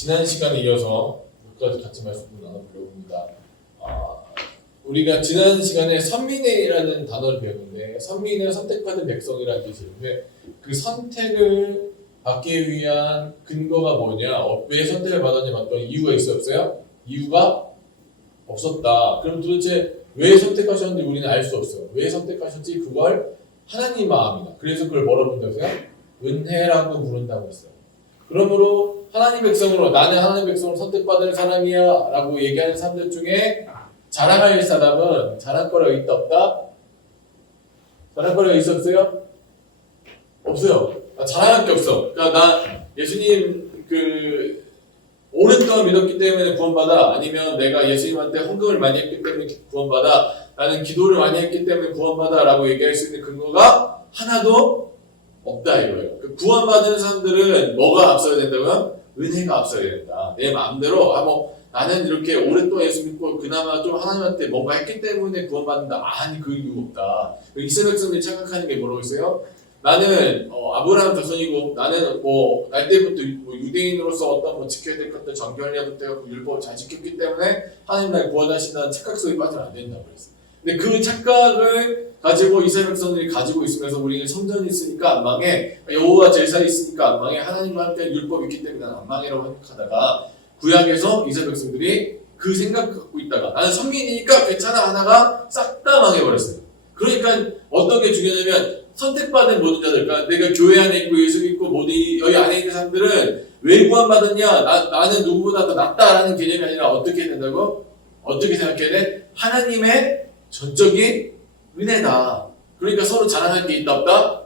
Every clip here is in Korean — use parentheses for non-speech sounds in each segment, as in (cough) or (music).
지난 시간에 이어서 끝까지 같이 말씀을 나눠보려고 합니다. 아, 우리가 지난 시간에 선민회라는 단어를 배웠는데 선민은 선택받은 백성이라는 뜻이었는데 그 선택을 받기 위한 근거가 뭐냐? 어, 왜 선택을 받았냐 봤더니 이유가 있어 없어요? 이유가 없었다. 그럼 도대체 왜 선택하셨는지 우리는 알 수 없어요. 왜 선택하셨지? 그걸 하나님 마음이다. 그래서 그걸 뭐라고 부른다고요? 은혜라고 부른다고 했어요. 그러므로 하나님 백성으로 나는 하나님 백성으로 선택받을 사람이야 라고 얘기하는 사람들 중에 자랑할 사람은 자랑거리가 있다 없다? 자랑거리가 있었어요? 없어요. 나 자랑할 게 없어. 그러니까 나 예수님 그 오랫동안 믿었기 때문에 구원받아 아니면 내가 예수님한테 헌금을 많이 했기 때문에 구원받아 나는 기도를 많이 했기 때문에 구원받아 라고 얘기할 수 있는 근거가 하나도 없다 이거예요. 그 구원받은 사람들은 뭐가 앞서야 된다고요? 은혜가 앞서야 된다. 내 마음대로 아 뭐 나는 이렇게 오랫동안 예수 믿고 그나마 좀 하나님한테 뭔가 했기 때문에 구원받는다. 아니 그 이유 없다. 이스라엘 백성들이 착각하는 게 뭐라고 있어요? 나는 어, 아브라함 자손이고 나는 뭐날 때부터 유- 뭐 유대인으로서 어떤 뭐 지켜야 될 것들 해갖고 율법을 잘 지켰기 때문에 하나님 날 구원하신다는 착각 속에 빠지면 안 된다고 그랬어요. 근데 그 착각을 가지고 이스라엘 백성들이 가지고 있으면서 우리는 성전이 있으니까 안 망해 여호와 제사이 있으니까 안 망해 하나님과 함께 율법이 있기 때문에 난안 망해라고 생각하다가 구약에서 이스라엘 백성들이 그 생각 갖고 있다가 나는 선민이니까 괜찮아 하나가 싹 다 망해버렸어요. 그러니까 어떤 게 중요하냐면 선택받은 모든 자들, 그러니까 내가 교회 안에 있고 예수 믿고 모든 이- 여기 안에 있는 사람들은 왜 구원받았냐? 나, 나는 누구보다 더 낫다라는 개념이 아니라 어떻게 된다고? 어떻게 생각해야 돼? 하나님의 전적인 은혜다. 그러니까 서로 자랑할 게 있다 없다?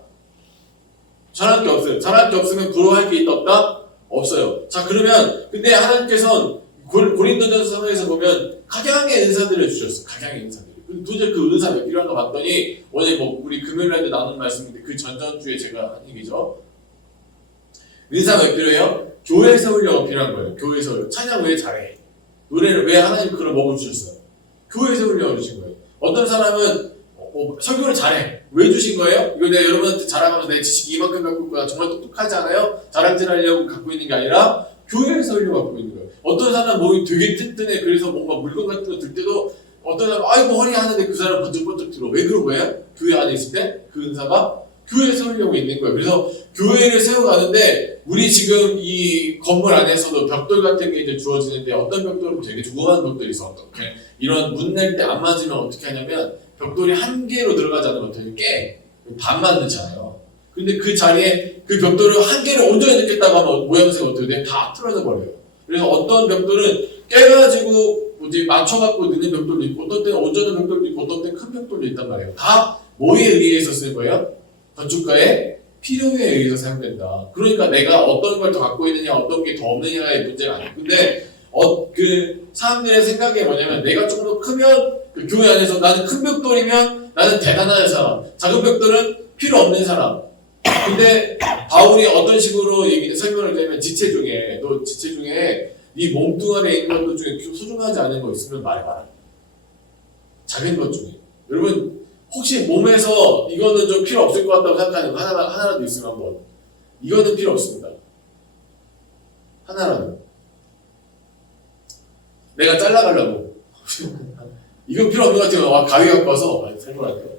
자랑할 게 없어요. 자랑할 게 없으면 부러워할 게 있다 없다? 없어요. 자 그러면 근데 하나님께서는 고- 고린도전서에서 보면 각양의 은사들을 주셨어. 각양의 은사들. 도대체 그 은사 왜 필요한가 봤더니 오늘 뭐 우리 금요일날도 나눈 말씀인데 그 전전주에 제가 한 얘기죠. 은사가 왜 필요해요? 교회 세우려고 필요한 거예요. 교회 세우려. 찬양 왜 잘해? 노래를 왜 하나님 그걸 먹어주셨어요? 교회 세우려고 주신 거예요. 어떤 사람은 어, 뭐 설교를 잘해. 왜 주신 거예요? 이거 내가 여러분한테 자랑하면서 내 지식이 이만큼 갖고 있구나. 정말 똑똑하지 않아요? 자랑질하려고 갖고 있는 게 아니라 교회를 세우려고 갖고 있는 거예요. 어떤 사람은 몸이 되게 튼튼해. 그래서 뭔가 물건 같은 거 들 때도 어떤 사람은 아이고 허리 하는데 그 사람 번쩍번쩍 들어. 왜 그런 거예요? 교회 안에 있을 때 그 은사가 교회를 세우려고 있는 거예요. 그래서 교회를 세워가는데 우리 지금 이 건물 안에서도 벽돌 같은 게 이제 주어지는데 어떤 벽돌은 되게 조그만 벽돌이 있어. 어떻게 이런 문 낼 때 안 맞으면 어떻게 하냐면 벽돌이 한 개로 어떻게 깨? 반만 넣잖아요. 근데 그 자리에 그 벽돌을 한 개를 온전히 넣겠다고 하면 모양새가 어떻게 돼? 다 틀어져 버려요. 그래서 어떤 벽돌은 깨가지고 뭐지 맞춰갖고 넣는 벽돌도 있고 어떤 때는 온전한 벽돌도 있고 어떤 때는 큰 벽돌도 있단 말이에요. 다 뭐에 의해서 쓰는 거예요? 건축가의 필요에 의해서 사용된다. 그러니까 내가 어떤 걸 더 갖고 있느냐, 어떤 게 더 없느냐의 문제가 아니에요. 근데 어, 그 사람들의 생각이 뭐냐면 내가 조금 더 크면 그 교회 안에서 나는 큰 벽돌이면 나는 대단한 사람, 작은 벽돌은 필요 없는 사람. 근데 바울이 어떤 식으로 얘기, 설명을 드리면 지체 중에 또 지체 중에 네 몸뚱아리에 있는 것 중에 소중하지 않은 거 있으면 말해봐라. 작은 것 중에. 여러분 혹시 몸에서 이거는 좀 필요 없을 것 같다고 생각하는 거 하나, 하나라도 있으면 한번 이거는 필요 없습니다. 하나라도 내가 잘라가려고 (laughs) 이건 필요 없는 것 같아요. 와 가위 갖고 와서 설명할게요.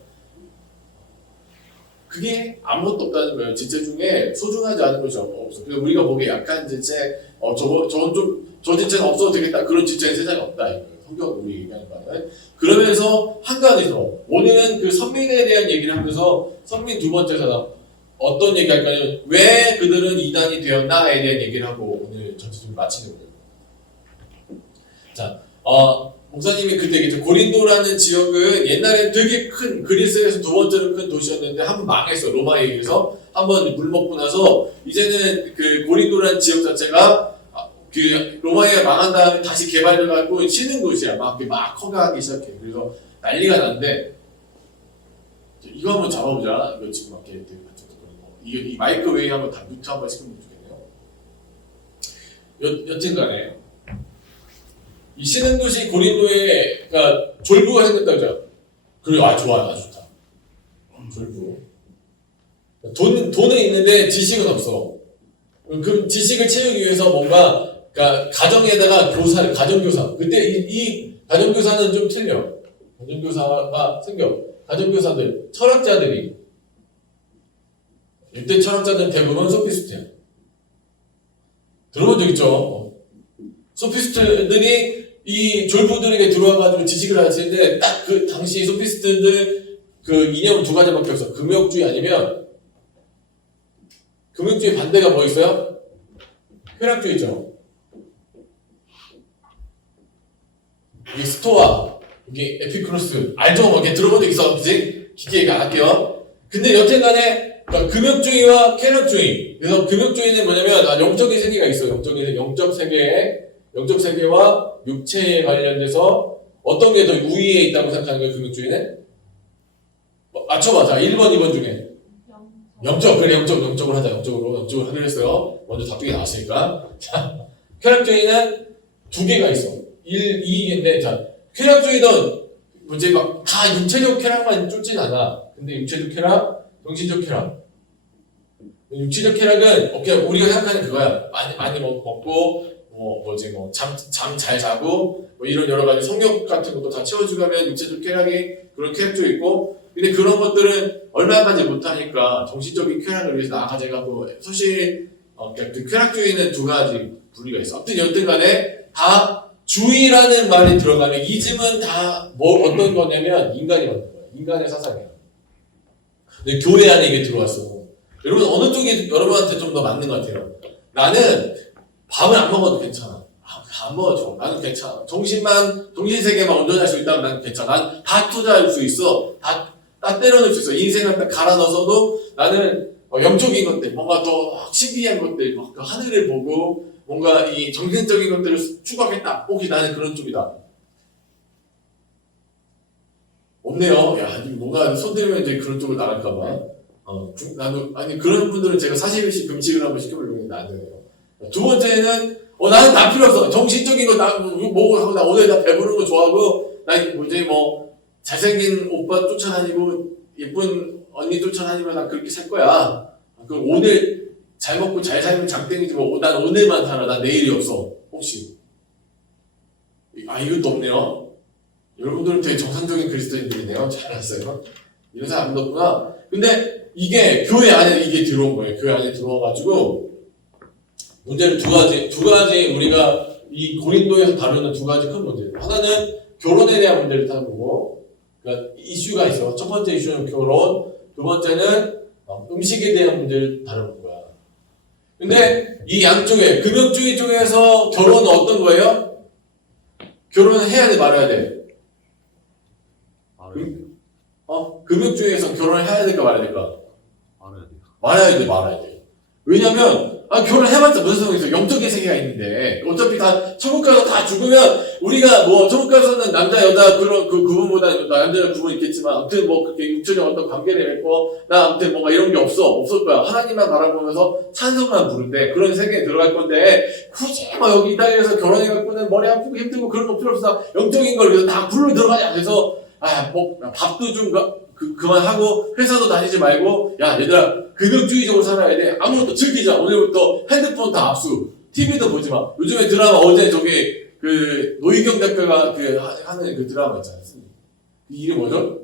그게 아무것도 없다는 거예요. 지체 중에 소중하지 않은 것이 없어. 그래서 우리가 보기에 약한 지체, 어 저거 저건 좀 저 지체는 없어도 되겠다. 그런 지체는 세상에 없다. 성경 우리 얘기하는 바는 그러면서 한가지서 오늘은 그 선민에 대한 얘기를 하면서 선민 두 번째 사람 어떤 얘기 할까요? 왜 그들은 이단이 되었나에 대한 얘기를 하고 오늘 전체적으로 마치는 거예요. 자, 어, 목사님이 그때 얘기했죠. 고린도라는 지역은 옛날에 되게 큰 그리스에서 두 번째로 큰 도시였는데 한 번 망했어. 로마에 의해서 한 번 물 먹고 나서 이제는 그 고린도라는 지역 자체가 아, 그 로마에 망한 다음에 다시 개발돼갖고 쉬는 곳이야. 막, 막 커가기 시작해. 그래서 난리가 났는데 이거 한번 잡아보자. 이거 지금 막 이렇게 이 마이크 웨이 한번 다 뮤트 한번 시키면 좋겠네요. 여, 여튼간에 이 쉬는 도시 고린도에 그러니까 졸부가 생겼다고 죠 그래 아 좋아 아 좋다. 졸부. 돈 돈은 있는데 지식은 없어. 그 지식을 채우기 위해서 뭔가 그러니까 가정에다가 교사를 가정교사. 그때 이, 이 가정교사는 좀 틀려. 가정교사가 생겨. 가정교사들 철학자들이 이때 철학자들은 대부분 소피스트야. 들어본 적 있죠? 소피스트들이 이 졸부들에게 들어와가지고 지식을 가르치는데 딱 그 당시 소피스트들 그 이념은 두 가지밖에 없어. 금욕주의 아니면 금욕주의 반대가 뭐 있어요? 쾌락주의죠. 이게 스토아, 이게 에피크로스 알죠? 뭐 이렇게 들어본 적 있어, 그지? 기계 안 할게요. 근데 여튼간에 그러니까 금욕주의와 쾌락주의. 그래서 금욕주의는 뭐냐면 아, 영적인 세계가 있어. 영적인 영적 세계에 영적 세계와 육체에 관련돼서 어떤 게 더 우위에 있다고 생각하는 거예요? 금욕주의는? 뭐, 맞춰봐. 자, 1번, 2번 중에. 영적, 그래, 영적, 영적으로 하자, 영적으로. 영적으로 하기로 했어요. 먼저 답변이 나왔으니까. 자, 쾌락주의는 두 개가 있어. 1, 2인데, 자, 쾌락주의는 이제 막 다 육체적 쾌락만 쫓진 않아. 근데 육체적 쾌락, 정신적 쾌락. 육체적 쾌락은, 오케이, 우리가 생각하는 그거야. 많이, 많이 먹- 먹고, 뭐, 뭐지, 뭐, 잠, 잠 잘 자고, 뭐, 이런 여러 가지 성욕 같은 것도 다 채워주가면 육체적 쾌락이 그런 쾌락도 있고, 근데 그런 것들은 얼마까지 못하니까 정신적인 쾌락을 위해서 나아가져가고, 사실, 어, 그 쾌락주의는 두 가지 분리가 있어. 아무튼 여튼 간에 다 주의라는 말이 들어가면 이즘은 다 뭐 어떤 거냐면 인간이 만든 거야. 인간의 사상이야. 근데 교회 안에 이게 들어왔어. 여러분 어느 쪽이 여러분한테 좀 더 맞는 것 같아요? 나는 밥을 안 먹어도 괜찮아. 아, 안 먹어줘. 나는 괜찮아. 정신만 정신 세계만 온전할 수 있다면 나는 괜찮아. 난 다 투자할 수 있어. 다, 다 때려낼 수 있어. 인생을 딱 갈아 넣어서도 나는 어, 영적인 것들, 뭔가 더 신비한 것들, 막 그 하늘을 보고 뭔가 이 정신적인 것들을 추구하겠다. 혹시 나는 그런 쪽이다. 없네요. 야, 뭔가 손들면 이제 그런 쪽으로 나갈까봐. 어, 중- 나도, 아니, 그런 분들은 제가 40일씩 금식을 한번 시켜보려고 했는데 안 되네요. 두 번째는, 어, 나는 다 필요 없어. 정신적인 거, 나, 뭐, 하고, 나 오늘 나 배부른 거 좋아하고, 나 이제 뭐, 잘생긴 오빠 쫓아다니고, 예쁜 언니 쫓아다니면 난 그렇게 살 거야. 그 오늘 잘 먹고 잘 살면 장땡이지 뭐, 난 오늘만 살아. 난 내일이 없어. 혹시. 아, 이것도 없네요. 여러분들은 되게 정상적인 그리스도인들이네요. 잘 알았어요. 이런 사람 안 없구나. 근데 이게 교회 안에 이게 들어온 거예요. 교회 안에 들어와가지고 문제를 두 가지, 두 가지 우리가 이 고린도에서 다루는 두 가지 큰 문제. 하나는 결혼에 대한 문제를 다는 거고, 그러니까 이슈가 있어. 첫 번째 이슈는 결혼, 두 번째는 어, 음식에 대한 문제를 다루는 거야. 근데 이 양쪽에 금욕주의 쪽에서 결혼은 어떤 거예요? 결혼은 해야 돼, 말아야 돼. 어? 금욕주의에서 결혼을 해야 될까 말아야 될까? 알아야 돼요. 말아야 돼, 말아야 돼. 왜냐면, 아, 결혼 해봤자 무슨 소용이 있어. 영적인 세계가 있는데. 어차피 다, 천국 가서 다 죽으면, 우리가 뭐, 천국 가서는 남자, 여자, 그런, 그, 구분보다, 남자, 구분 있겠지만, 아무튼 뭐, 그렇게 육체적 어떤 관계를 맺고, 나 아무튼 뭔가 이런 게 없어. 없을 거야. 하나님만 바라보면서 찬송만 부른데, 그런 세계에 들어갈 건데, 굳이 뭐, 여기 이 땅에서 결혼해갖고는 머리 아프고 힘들고 그런 거 필요 없어. 영적인 걸 위해서 다 들어가자. 그래서, 아, 뭐, 밥도 좀, 가- 그, 그만하고, 회사도 다니지 말고, 야, 얘들아, 금욕주의적으로 살아야 돼. 아무것도 즐기자. 오늘부터 핸드폰 다 압수. TV도 보지 마. 요즘에 드라마 어제 저기 그 노희경 대표가 그 하- 하는 그 드라마 있잖아요. 그 이름 뭐죠?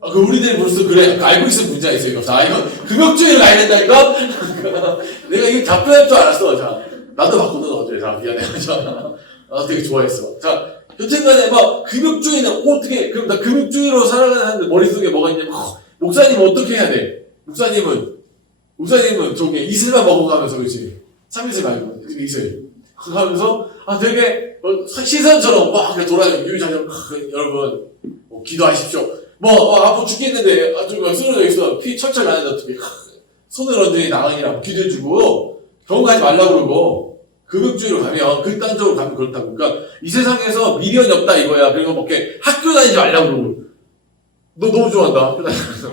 아, 그 우리들 벌써 그래. 그 알고 있으면 문제가 있어, 이거. 자, 이거 금욕주의를 가야 된다니까? (laughs) 내가 이거 답변할 줄 알았어. 자, 나도 봤거든, 어제. 자, 미안해. (laughs) 자, 아, 되게 좋아했어. 자, 여튼간에 막 금욕주의는 어떻게, 그럼 나 금욕주의로 살아가는 사람들 머릿속에 뭐가 있냐면, 어, 목사님은 어떻게 해야 돼? 목사님은 목사님은 저기 이슬만 먹어가면서 그렇지 참이슬 말고 이슬. 그거 하면서 아 되게 어, 시선처럼 막 이렇게 돌아다니고 유유자적 여러분 뭐 기도하십시오. 뭐 어, 아파 죽겠는데 아주 막 쓰러져 있어. 피 철철 나는데 어떻게 손을 얹더니 나가니라. 기도해주고 가지 말라고 그러고 금욕주의로 가면 극단적으로 가면 그렇다고. 그러니까 이 세상에서 미련이 없다 이거야. 그리고 뭐 이렇게 학교 다니지 말라고 그러고. 너 너무 좋아한다 학교 다니면서.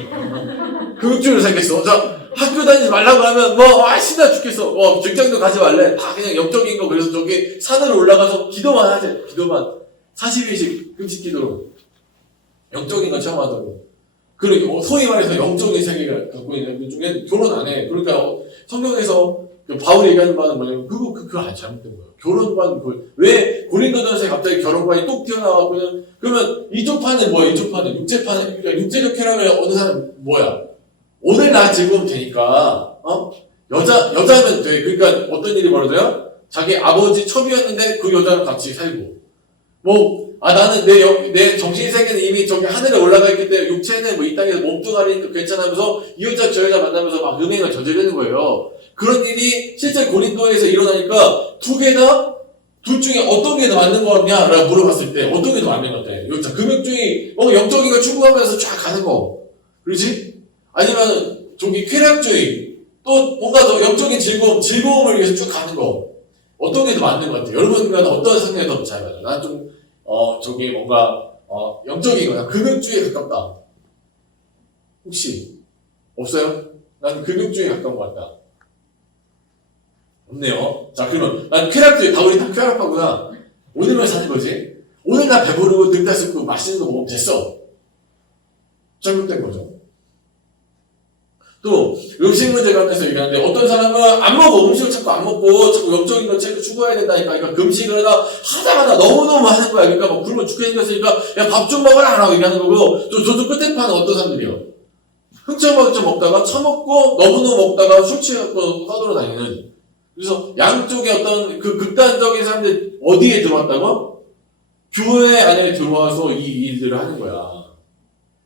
(laughs) 금욕주의로 생겼어. 자 학교 다니지 말라고 하면 뭐 아, 신나 죽겠어. 뭐 직장도 가지 말래. 다 그냥 영적인 거 그래서 저기 산으로 올라가서 기도만 하지 기도만. 40일씩 금식 기도로. 영적인 거 체험하도록. 그리고 소위 말해서 영적인 세계를 갖고 있는 그 중에 결혼 안 해. 그러니까 어, 성경에서 그 바울이 얘기하는 바는 뭐냐면 그거 그, 그거 안 잘못된 거예요. 결혼관 그, 왜 고린도전서에 갑자기 결혼관이 뚝 튀어나왔거든. 그러면 이쪽 판은 뭐야? 이쪽 판은 육체판 그러니까 육체적 쾌락을 어느 사람 뭐야? 오늘 나 지금 되니까 어 여자 여자면 돼. 그러니까 어떤 일이 벌어져요? 자기 아버지 첩이었는데 그 여자랑 같이 살고 뭐 아 나는 내, 영- 내 정신 세계는 이미 저기 하늘에 올라가 있기 때문에 육체는 뭐 이 땅에서 몸뚱아리니까 괜찮으면서 이 여자 저 여자 만나면서 막 음행을 저지르는 거예요. 그런 일이 실제 고린도에서 일어나니까 두 개 다 둘 중에 어떤 게 더 맞는 거 같냐라고 물어봤을 때 어떤 게 더 맞는 것 같아? 여자 금욕주의, 어 영적인 거 추구하면서 쫙 가는 거, 그렇지? 아니면 저기 쾌락주의, 또 뭔가 더 영적인 즐거움, 즐거움을 위해서 쭉 가는 거 어떤 게 더 맞는 것 같아? 여러분과는 어떤 성향이 더잘 맞아? 난좀 어, 저기 뭔가, 어, 영적인 거야. 금욕주의에 가깝다. 혹시, 없어요? 난 금욕주의에 가까운 것 같다. 없네요. 자, 그러면, 난 쾌락주의, 다 우리 다 쾌락하구나. 오늘만 사는 거지? 오늘 나 배부르고 늑다 씹고 맛있는 거 먹으면 됐어. 잘못된 거죠. 또, 음식 문제 관련해서 얘기하는데, 어떤 사람은 안 먹어. 음식을 자꾸 안 먹고, 자꾸 영적인 걸 자꾸 추구해야 된다니까. 그러니까 금식을 하다, 하다하다 너무너무 하는 거야. 그러니까 뭐 굶어 죽게 생겼으니까, 야, 밥 좀 먹어라! 라고 얘기하는 거고, 또, 저도 끝에 파는 어떤 사람들이요. 흑점먹점 먹다가, 처먹고, 너무너무 먹다가 술 취해갖고 떠돌아다니는. 그래서 양쪽에 어떤 그 극단적인 사람들 어디에 들어왔다고? 교회 안에 들어와서 이 일들을 하는 거야.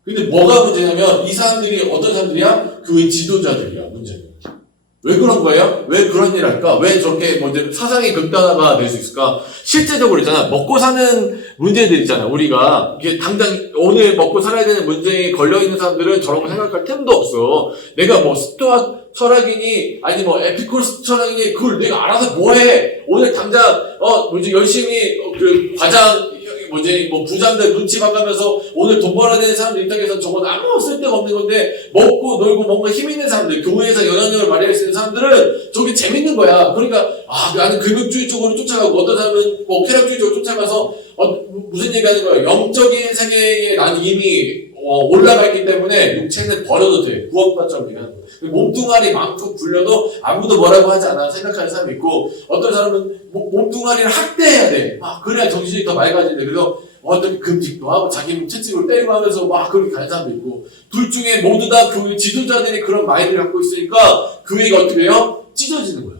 근데 뭐가 문제냐면 이 사람들이 어떤 사람들이야? 교회 지도자들이야 문제는. 왜 그런 거예요? 왜 그런 일을 할까? 왜 저렇게 먼저 사상이 극단화가 될 수 있을까? 실제적으로 있잖아. 먹고 사는 문제들 있잖아. 우리가 이게 당장 오늘 먹고 살아야 되는 문제에 걸려 있는 사람들은 저런 거 생각할 틈도 없어. 내가 뭐 스토아 철학이니 아니 뭐 에피쿠르스 철학이니 그걸 내가 알아서 뭐해? 오늘 당장 어 뭐지 열심히 어, 그 과장 뭐지 뭐 부자인데 눈치 봐가면서 오늘 돈 벌어야 되는 사람들 입장에서 저건 아무 쓸데가 없는 건데 먹고 놀고 뭔가 힘 있는 사람들 교회에서 연합력을 발휘할 수 있는 사람들은 저게 재밌는 거야. 그러니까 아 나는 금욕주의 쪽으로 쫓아가고 어떤 사람은 뭐 쾌락주의 쪽으로 쫓아가서 어, 무슨 얘기하는 거야 영적인 세계에 나는 이미 어, 올라가 있기 때문에 육체는 버려도 돼. 거야 몸뚱아리 많고 굴려도 아무도 뭐라고 하지 않아 생각하는 사람이 있고 어떤 사람은 몸- 몸뚱아리를 학대해야 돼. 아, 그래야 정신이 더 맑아진대. 그래서 어떤 금식도 하고 자기 채찍으로 때리고 하면서 막 그렇게 가는 사람도 있고 둘 중에 모두 다 교회 지도자들이 그런 마인드를 갖고 있으니까 교회가 어떻게 해요? 찢어지는 거예요.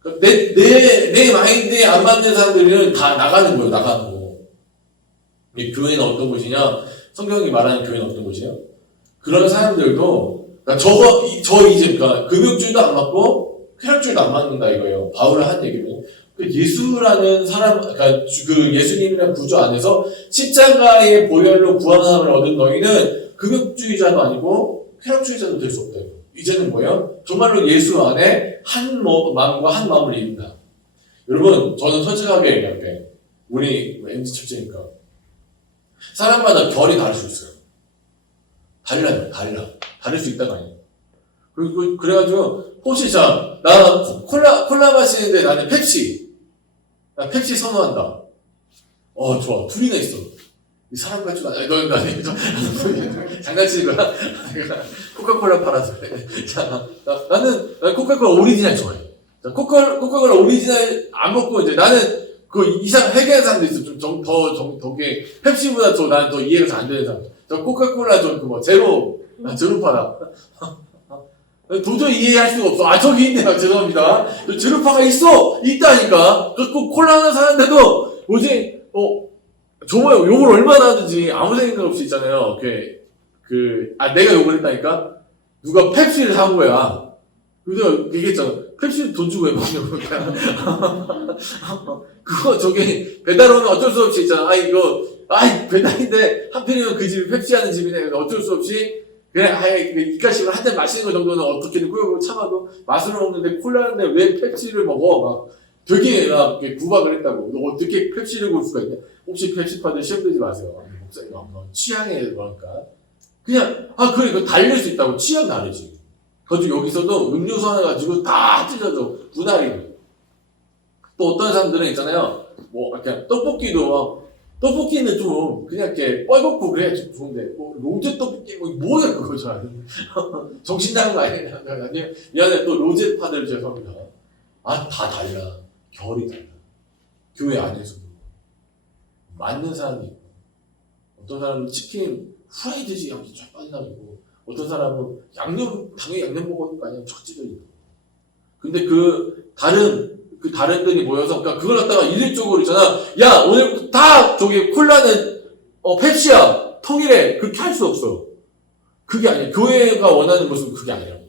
그러니까 내, 내, 내 마인드에 안 맞는 사람들은 다 나가는 거예요, 나가는 거. 이 교회는 어떤 곳이냐? 성경이 말하는 교회는 어떤 곳이에요? 그런 사람들도, 저거, 이- 저 이제, 그러니까 금욕줄도 안 맞고, 쾌락줄도 안 맞는다 이거예요. 바울을 한 얘기는. 그 예수라는 사람, 그러니까 주- 그 예수님이라는 구조 안에서 십자가의 보혈로 구원함을 얻은 너희는 금욕주의자도 아니고 쾌락주의자도 될 수 없다. 이제는 뭐예요? 정말로 예수 안에 한 뭐- 마음과 한 마음을 이룬다. 여러분, 저는 솔직하게 얘기할게. 우리 MZ 축제니까. 사람마다 결이 다를 수 있어요. 달라요, 달라. 다를 수 있다가 아니에요. 그리고, 그래가지고, 혹시 자, 나 코- 콜라, 콜라 마시는데 나는 펩시. 나 펩시 선호한다. 어, 좋아. 둘이나 있어. 이 사람 같지 않아. 너, 나, 좀, 장난치는 거야? 코카콜라 팔아서. 자, 나, 나는, 나 코카콜라 오리지널 좋아해. 자, 코카, 코카콜라 오리지널 안 먹고 이제 나는 그 이상 회개하는 사람도 있어. 좀 정, 더, 정, 덕에 펩시보다 더 나는 더 이해가 잘 안 되는 사람. 저 코카콜라 좀그 뭐, 제로, 나 제로 팔아. 도저히 이해할 수가 없어. 아, 저기 있네요. 죄송합니다. 저 제로파가 있어! 있다니까. 그꼭 콜라 하나 사는데도, 뭐지, 어, 정말 욕을 얼마나 하든지 아무 생각 없이 있잖아요. 그, 그, 아, 내가 욕을 했다니까? 누가 펩시를 산 거야. 그래서 얘기했잖아. 펩시 돈 주고 왜 먹냐고. (laughs) 그거 저기 배달 오면 어쩔 수 없이 있잖아. 아, 이거, 아, 배달인데 하필이면 그 집이 펩시 하는 집이네. 어쩔 수 없이 그래, 아예 그 이까식으로 한잔 마시는 거 정도는 어떻게든 꾸역꾸역 참아도 맛으로 먹는데 콜라인데 왜 펩시를 먹어? 막 되게 막 구박을 했다고. 너 어떻게 펩시를 볼 수가 있냐? 혹시 펩시 파들 시험 들지 마세요. 목사님, 어, 취향에 그러니까. 그냥, 아, 그래, 이거 달릴 수 있다고. 취향 다르지. 그것도 여기서도 음료수 하나 가지고 다 찢어져. 분할이. 또 어떤 사람들은 있잖아요. 뭐, 그냥 떡볶이도 막, 떡볶이는 좀 그냥 이렇게 뻘겋고 그래야 좀 좋은데, 뭐, 로제 떡볶이, 뭐, 뭐야, 그거 잘. (laughs) 정신 나간 거 아니냐. (laughs) 아니, 미안해, 또 로제 파들 죄송합니다. 아, 다 달라. 결이 달라. 교회 안에서도. 맞는 사람이 있고, 어떤 사람은 치킨 후라이드지 양이 쫙 빠져나가고, 어떤 사람은 양념, 당연히 양념 먹으니까 아니면 쫙 찢어지고. 근데 그, 다른, 그 다른 들이 모여서, 그러니까 그걸 갖다가 일률적으로 있잖아. 야, 오늘 다 저기 콜라는, 어, 펩시야. 통일해. 그렇게 할 수 없어. 그게 아니야. 교회가 원하는 모습은 그게 아니라고.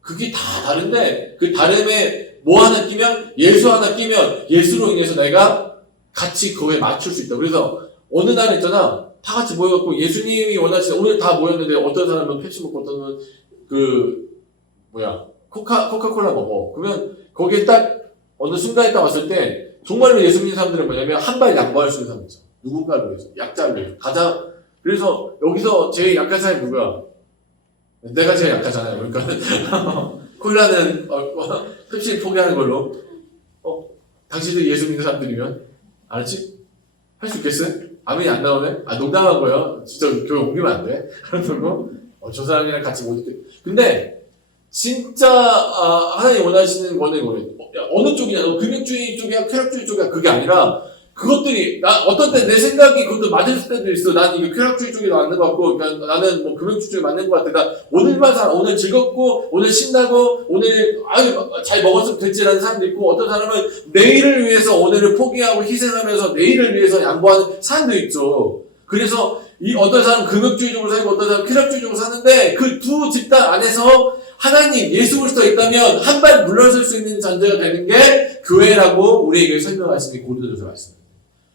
그게 다 다른데, 그 다름에 뭐 하나 끼면, 예수 하나 끼면, 예수로 인해서 내가 같이 그거에 맞출 수 있다. 그래서 어느 날 있잖아. 다 같이 모여갖고 예수님이 원하시는, 오늘 다 모였는데 어떤 사람은 펩시 먹고 어떤 그, 뭐야, 코카, 코카콜라 먹어. 그러면 거기에 딱 어느 순간에 딱 왔을 때 정말로 예수 믿는 사람들은 뭐냐면 한 발 양보할 수 있는 사람이죠. 누군가를 위해서. 약자를 위해서. 가장, 그래서 여기서 제일 약한 사람이 누구야? 내가 제일 약하잖아요. 그러니까. (laughs) 콜라는, 어, 어, 펩시 포기하는 걸로. 어, 당신들 예수 믿는 사람들이면? 알았지? 할 수 있겠어? 아멘이 안 나오네? 아, 농담한 거예요. 진짜 교회 옮기면 안 돼. (laughs) 그런다고? 어, 저 사람이랑 같이 못 근데, 진짜, 아, 하나님 원하시는 거는 뭐예요? 어느 쪽이냐? 너 금융주의 쪽이야? 쾌락주의 쪽이야? 그게 아니라, 그것들이, 나, 어떤 때 내 생각이 그것도 맞을 때도 있어. 난 이게 쾌락주의 쪽이 맞는 것 같고, 그러니까 나는 뭐 금융주의 쪽이 맞는 것 같아. 나 오늘만 살아. 오늘 즐겁고, 오늘 신나고, 오늘, 아유, 잘 먹었으면 됐지라는 사람도 있고, 어떤 사람은 내일을 위해서 오늘을 포기하고 희생하면서 내일을 위해서 양보하는 사람도 있죠. 그래서 이 어떤 사람은 금욕주의적으로 살고 어떤 사람은 쾌락주의적으로 사는데 그 두 집단 안에서 하나님 예수 그리스도가 있다면 한 발 물러설 수 있는 존재가 되는 게 교회라고 우리에게 설명하신 게 고린도전서 말씀입니다.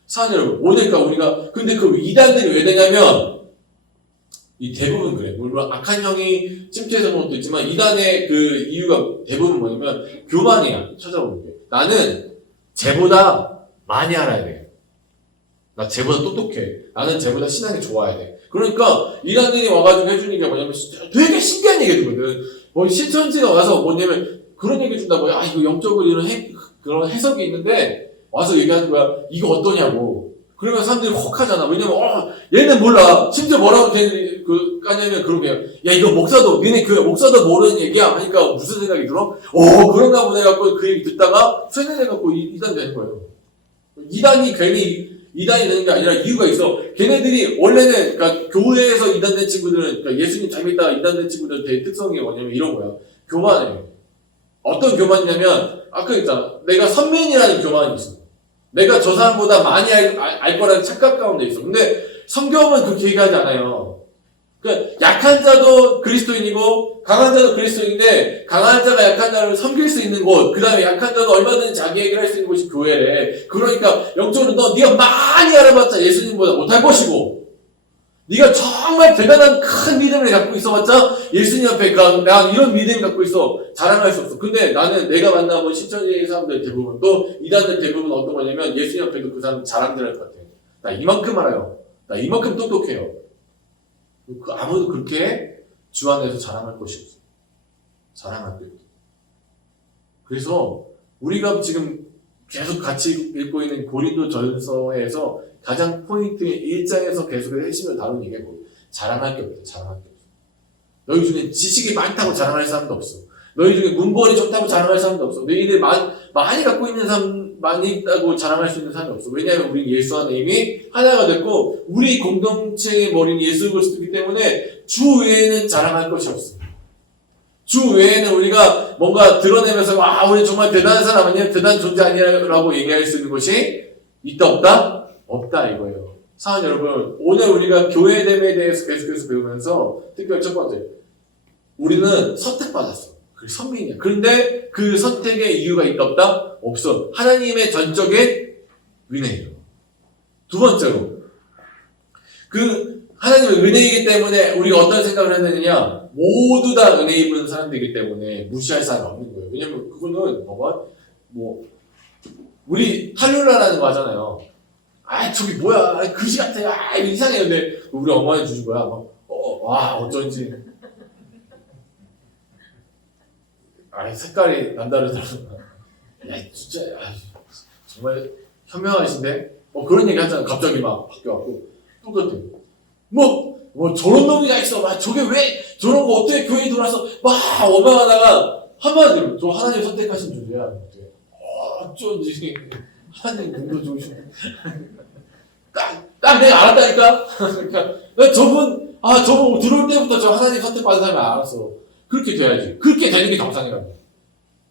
사랑 여러분, 오늘 그러니까 우리가 근데 그 이단들이 왜 되냐면 이 대부분 그래. 물론 악한 형이 침체해서 그런 것도 있지만 이단의 그 이유가 대부분 뭐냐면 교만이야. 찾아보는 게. 나는 쟤보다 많이 알아야 돼. 나 쟤보다 똑똑해. 나는 쟤보다 신앙이 좋아야 돼. 그러니까 이단들이 와가지고 해주는 게 뭐냐면 되게 신기한 얘기 해주거든. 뭐 신천지가 와서 뭐냐면 그런 얘기 준다고 아 이거 영적으로 이런 해, 그런 해석이 있는데 와서 얘기하는 거야. 이거 어떠냐고. 그러면 사람들이 혹 하잖아. 왜냐면 어 얘는 몰라. 심지어 뭐라고 걔네들이 그 까냐면 그러게 야 이거 목사도 니네 그 목사도 모르는 얘기야 하니까 무슨 생각이 들어? 어 그런가 보네 갖고 그 얘기 듣다가 세뇌돼 갖고 이단 되는 거예요. 이단이 괜히 이단이 되는 게 아니라 이유가 있어. 걔네들이 원래는 그러니까 교회에서 이단된 친구들은 그러니까 예수님 잘 믿다가 이단된 친구들은 되게 특성이 뭐냐면 이런 거야. 교만해요. 어떤 교만이냐면 아까 있잖아. 내가 선민이라는 교만이 있어. 내가 저 사람보다 많이 알, 알, 알 거라는 착각 가운데 있어. 근데 성경은 그렇게 얘기하지 않아요. 그러니까 약한 자도 그리스도인이고 강한 자도 그리스도인인데 강한 자가 약한 자를 섬길 수 있는 곳, 그 다음에 약한 자도 얼마든지 자기 얘기를 할 수 있는 곳이 교회래. 그러니까 영적으로 너 네가 많이 알아봤자 예수님보다 못할 것이고 네가 정말 대단한 큰 믿음을 갖고 있어봤자 예수님 앞에 가, 나 이런 믿음 갖고 있어 자랑할 수 없어. 근데 나는 내가 만나본 신천지 사람들 대부분 또 이단들 대부분 어떤 거냐면 예수님 앞에도 그 사람 자랑들 할것 같아. 나 이만큼 알아요. 나 이만큼 똑똑해요. 그 아무도 그렇게 주 안에서 자랑할 것이 없어. 자랑할 게 없어. 그래서 우리가 지금 계속 같이 읽고 있는 고린도 전서에서 가장 포인트의 1장에서 계속 핵심을 다루는 얘기가 뭐 자랑할 게 없어. 자랑할 게 없어. 너희 중에 지식이 많다고 자랑할 사람도 없어. 너희 중에 문벌이 좋다고 자랑할 사람도 없어. 너희들 많이 갖고 있는 사람, 많이 있다고 자랑할 수 있는 사람이 없어. 왜냐하면 우리 예수 안에 이미 하나가 됐고, 우리 공동체의 머리는 예수 그리스도이기 때문에 주 외에는 자랑할 것이 없어. 주 외에는 우리가 뭔가 드러내면서, 아, 우리 정말 대단한 사람 아니야? 대단한 존재 아니라고 얘기할 수 있는 것이 있다, 없다? 없다, 이거예요. 사원 여러분, 오늘 우리가 교회 됨에 대해서 계속해서 배우면서 특별히 첫 번째, 우리는 선택받았어. 그 선민이야. 그런데 그 선택의 이유가 있다 없다? 없어. 하나님의 전적인 은혜예요. 두 번째로, 그 하나님의 은혜이기 때문에 우리가 어떤 생각을 해야 되느냐? 모두 다 은혜 입은 사람들이기 때문에 무시할 사람이 없는 거예요. 왜냐면 그거는 봐봐, 뭐 우리 할렐루야라는 거 하잖아요. 아 저기 뭐야 아, 그지 같아 아 이거 이상해 근데 우리 엄마한테 주신 거야 막, 어, 와 어쩐지 아 색깔이 남다르더라고. 야 진짜 아, 정말 현명하신데? 어 그런 얘기 하잖아. 갑자기 막 바뀌어갖고. 똑같아. 뭐, 뭐 저런 놈이 다 있어. 막 저게 왜 저런 거 어떻게 교회에 들어와서 막 원망하다가 한마디로 저 하나님 선택하신 존재야. 어쩐지 하나님 눈도 좋으시고 딱, 딱 내가 알았다니까? 그러니까 나 저분 아 저분 들어올 때부터 저 하나님 선택받은 사람이 알았어 그렇게 돼야지. 그렇게 되는 게 정상이라고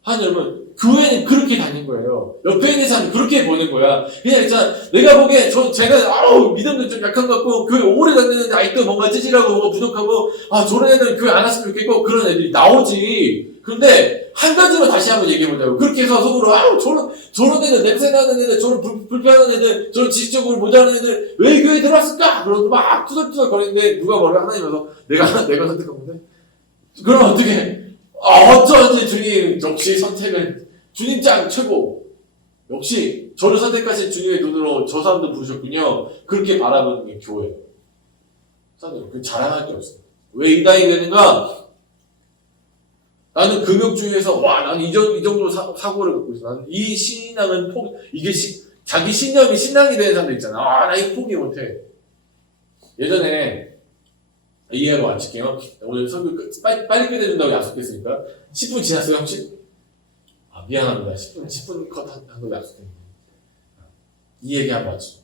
하나님 여러분 교회는 그렇게 다닌 거예요. 옆에 있는 사람이 그렇게 보는 거야. 그냥 있잖아 내가 보기엔 저 제가 아우 믿음도 좀 약한 것 같고 교회 오래 다녔는데 아직도 뭔가 찌질하고 뭔가 부족하고 아 저런 애들은 교회 안 왔으면 좋겠고 그런 애들이 나오지. 그런데 한 가지만 다시 한번 얘기해 보자고. 그렇게 해서 속으로 아우 저런 저런 애들 냄새 나는 애들 저런 불, 불편한 애들 저런 지식적으로 모자란 애들 왜 교회에 들어왔을까? 그러고 막 투덜투덜 거리는데 누가 뭐라 하나님 와서 내가 내가 선택한 건데 그럼 어떻게? 아 어쩌지 주님 역시 선택은 주님 짱 최고. 역시 저를 선택하신 주님의 눈으로 저 사람도 부르셨군요. 그렇게 바라보는 게 교회예요 사람들 그 자랑할 게 없어요 왜 이단이 되는가? 나는 금욕주의에서 와 나는 이, 정, 이 정도 사, 사고를 갖고 있어. 나는 이 신앙은 포기 이게 시, 자기 신념이 신앙이 되는 사람들 있잖아. 아나 이거 포기 못해. 예전에 이해하고 마칠게요 오늘 설교 끝- 빨리, 빨리 끝내준다고 약속했으니까 10분 지났어요 혹시? 아 미안합니다 10분 10분 컷 한- 한거 약속했는데 이 얘기 한번 하죠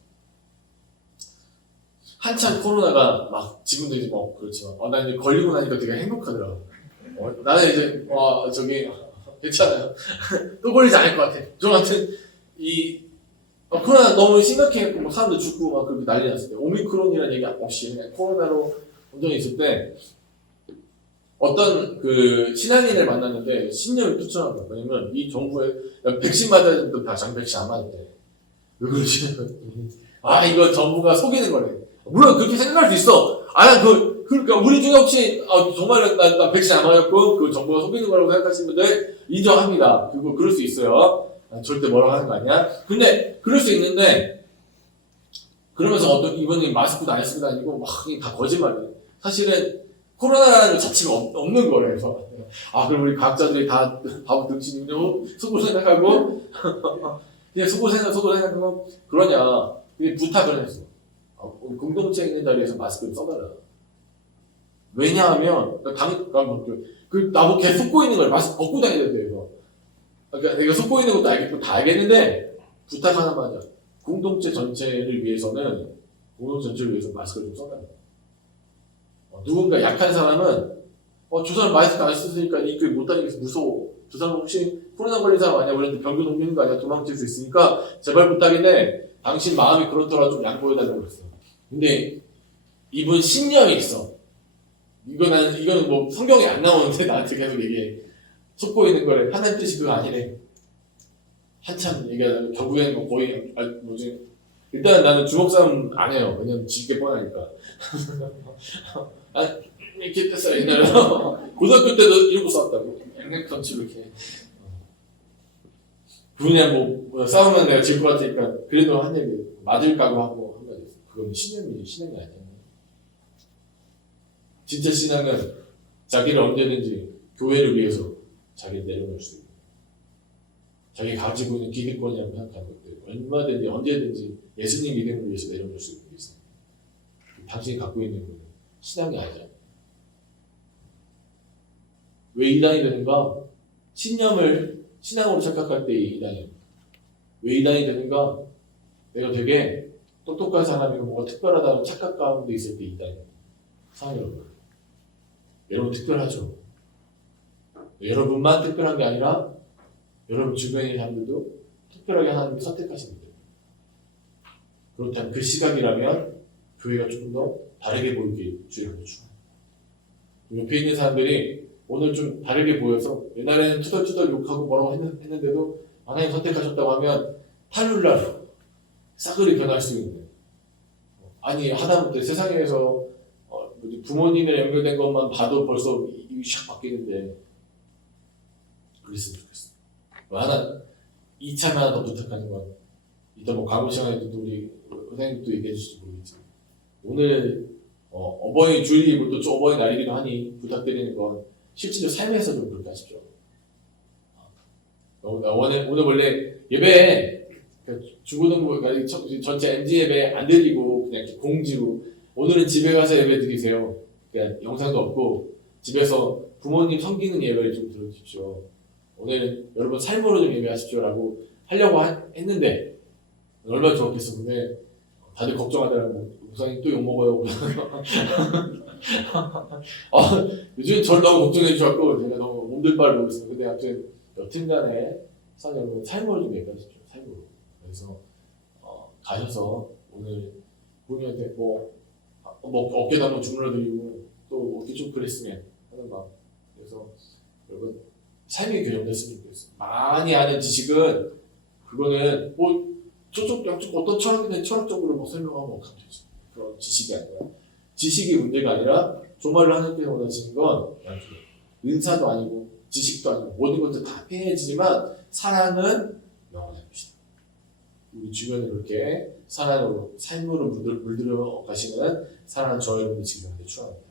한참 코로나가 막 지금도 이제 뭐 그렇지만 어, 나 이제 걸리고 나니까 되게 행복하더라고 어, 나는 이제 와 저기 괜찮아요. (laughs) 또 걸리지 않을 것 같아. 저 같은 이 어, 코로나 너무 심각해갖고 뭐 사람들 죽고 막 그렇게 난리 났을 때 오미크론이라는 얘기 없이 그냥 코로나로 온전히 있을 때 어떤 그 신앙인을 만났는데 투철한 거야. 왜냐면 이 정부에 백신 되는데 다 장백신 안 맞았대. 왜 그러시냐고. 아 이거 정부가 속이는 거래. 물론 그렇게 생각할 수 있어. 아그 그러니까 우리 중에 혹시 아, 정말 나, 나 백신 안 맞았고 그 정부가 속이는 거라고 생각하시는 분들 인정합니다. 그리고 그럴 수 있어요. 아, 절대 뭐라고 하는 거 아니야. 근데 그럴 수 있는데 그러면서 어떤 이번에 마스크도 안 쓰고 다니고 막 다 거짓말이에요. 사실은 코로나라는 것 자체가 없, 없는 거래요. 그래서 아 그럼 우리 과학자들이 다 바보 등신이고 속으로 생각하고 그냥 속으로 생각 속으로 생각하고 그러냐 이게 부탁을 했어. 아, 공동체 있는 자리에서 마스크를 써달라. 왜냐하면 당 그러니까 뭐 그, 그 나보고 계속 속고 있는 걸 마스크 벗고 돼요. 이거. 그러니까 내가 속고 있는 것도 알겠고 다 알겠는데 부탁 하나만 하자. 공동체 전체를 위해서는 공동체 전체를 위해서 마스크를 좀 써달라. 어, 누군가 약한 사람은 어, 저 사람 마스크 안 쓰니까 이 교회 못 다니겠어 무서워. 저 사람 혹시 코로나 걸린 사람 아니야? 우리한테 병균 옮기는 거 아니야? 도망칠 수 있으니까 제발 부탁인데 당신 마음이 그렇더라 좀 양보해달라고 그랬어. 근데 이분 신념이 있어. 이거는 뭐 성경에 안 나오는데 나한테 계속 얘기해. 속고 있는 거래. 하나님 뜻이 그거 아니래. 한참 얘기하다가 결국에는 뭐 거의 아 뭐지? 일단 나는 주먹 싸움 안 해요. 왜냐면 지게 뻔하니까. (laughs) 아 이렇게 됐어요 옛날에. 고등학교 때도 이러고 싸웠다고. 양념 펀치로 이렇게. 그냥 뭐, 뭐 싸우면 내가 질 것 같으니까 그래도 한 얘기 맞을 각오하고 한 마디. 그건 신념이지 신앙이 아니야. 진짜 신앙은 자기를 언제든지 교회를 위해서 자기를 내려놓을 수 있고 자기 가지고 있는 기득권이라고 생각하는 것들 얼마든지 언제든지 예수님 믿음을 위해서 내려놓을 수 있어요. 당신이 갖고 있는 건 신앙이 아니잖아. 왜 이단이 되는가? 신념을 신앙으로 착각할 때 이단이 왜 이단이 되는가? 내가 되게 똑똑한 사람이고 뭐가 특별하다는 착각 가운데 있을 때 이단이 사랑 여러분 여러분 특별하죠. 여러분만 특별한 게 아니라 여러분 주변의 사람들도 특별하게 하나님이 선택하신 분들. 그렇다면 그 시각이라면 교회가 조금 더 다르게 보이게 주의를 요청합니다. 옆에 있는 사람들이 오늘 좀 다르게 보여서 옛날에는 투덜투덜 욕하고 뭐라고 했는, 했는 데도 하나님 선택하셨다고 하면 탈룰라로 싸그리 변할 수 있는 아니 하다못해 세상에서 어, 뭐지, 부모님이랑 연결된 것만 봐도 벌써 이샥 바뀌는데 그랬으면 좋겠어. 뭐 하나 이참 하나 더 부탁하는 건 이따 뭐 과거 시간에도 우리 선생님도 얘기해 주실지 모르겠지만 오늘 어, 버이 주일이고 또 어버이 날이기도 하니 부탁드리는 건 실제로 삶에서 좀 그렇게 하십시오. 어, 오늘, 오늘 원래 예배 중고등부 그러니까 전- 전체 MG 예배 안 드리고 그냥 공지로 오늘은 집에 가서 예배 드리세요. 그러니까 영상도 없고 집에서 부모님 섬기는 예배를 좀 들어주십시오. 오늘 여러분 삶으로 좀 예배하십시오라고 하려고 하- 했는데 얼마나 좋았겠어. 근데 다들 걱정하더라고. 우상이 또 욕먹어요. (laughs) 아, 요즘 저를 너무 걱정해 주셔갖고 제가 너무 몸둘 바를 모르겠어요. 근데 아무튼 여튼간에 선 여러분 삶으로 좀 예배하십시오. 삶으로. 그래서 어, 가셔서 오늘 부모님한테 뭐, 아, 뭐 어깨도 한번 주물러 드리고 또 어깨 좀 그랬으면 하는 마음. 그래서 여러분 삶이 교정됐으면 좋겠어요. 많이 아는 지식은 그거는 뭐 저쪽 양쪽 어떤 철학이든 철학적으로 뭐 설명하면 감되지 그런 지식이 아니라 지식이 문제가 아니라 종말을 하나님께 원하시는 건 은사도 아니고 지식도 아니고 모든 것들 다 피해지지만 사랑은 영원한 것이다. 우리 주변에 이렇게 사랑으로 삶으로 물들, 물들어 가시는 사랑하는 저 여러분들 지금 한테 추원합니다.